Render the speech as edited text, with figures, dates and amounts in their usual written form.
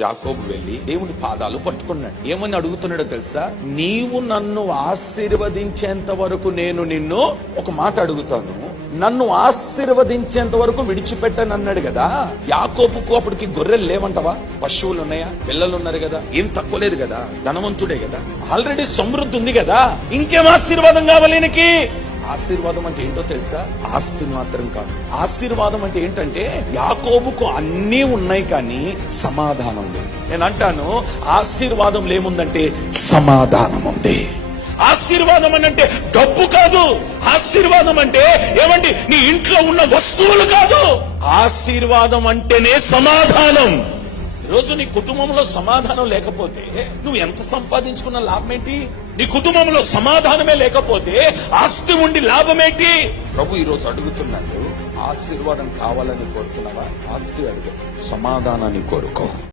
యాకోబు వెళ్లి దేవుని పాదాలు పట్టుకున్నాడు. ఏమని అడుగుతున్నాడో తెలుసా? నీవు నన్ను ఆశీర్వదించేంత వరకు నేను నిన్ను ఒక మాట అడుగుతాను, నన్ను ఆశీర్వదించేంత వరకు విడిచిపెట్టనన్నాడు కదా. యాకోబుకు అప్పటికి గొర్రెలు లేవంటవా? పశువులు ఉన్నాయా? పిల్లలు ఉన్నారు కదా, ఏం తక్కువ లేదు కదా, ధనవంతుడే కదా, ఆల్రెడీ సమృద్ధి ఉంది కదా, ఇంకేం ఆశీర్వాదం కావాలి ఈయనకి? ఆశీర్వాదం అంటే ఏంటో తెలుసా? ఆస్తి మాత్రం కాదు. ఆశీర్వాదం అంటే ఏంటంటే యాకోబుకు అన్నీ ఉన్నాయి కానీ సమాధానం లేదు. నేను అంటాను, ఆశీర్వాదం ఏముందంటే సమాధానం ఉంది. ఆశీర్వాదం అని అంటే డబ్బు కాదు. ఆశీర్వాదం అంటే ఏమండి, నీ ఇంట్లో ఉన్న వస్తువులు కాదు. ఆశీర్వాదం అంటేనే సమాధానం. ఈరోజు నీ కుటుంబంలో సమాధానం లేకపోతే నువ్వు ఎంత సంపాదించుకున్న లాభం ఏంటి? నీ కుటుంబంలో సమాధానమే లేకపోతే ఆస్తి ఉండి లాభమేంటి? ప్రభు ఈరోజు అడుగుతున్నాడు, ఆశీర్వాదం కావాలని కోరుతున్నావా? ఆస్తి అడుగు, సమాధానాన్ని కోరుకో.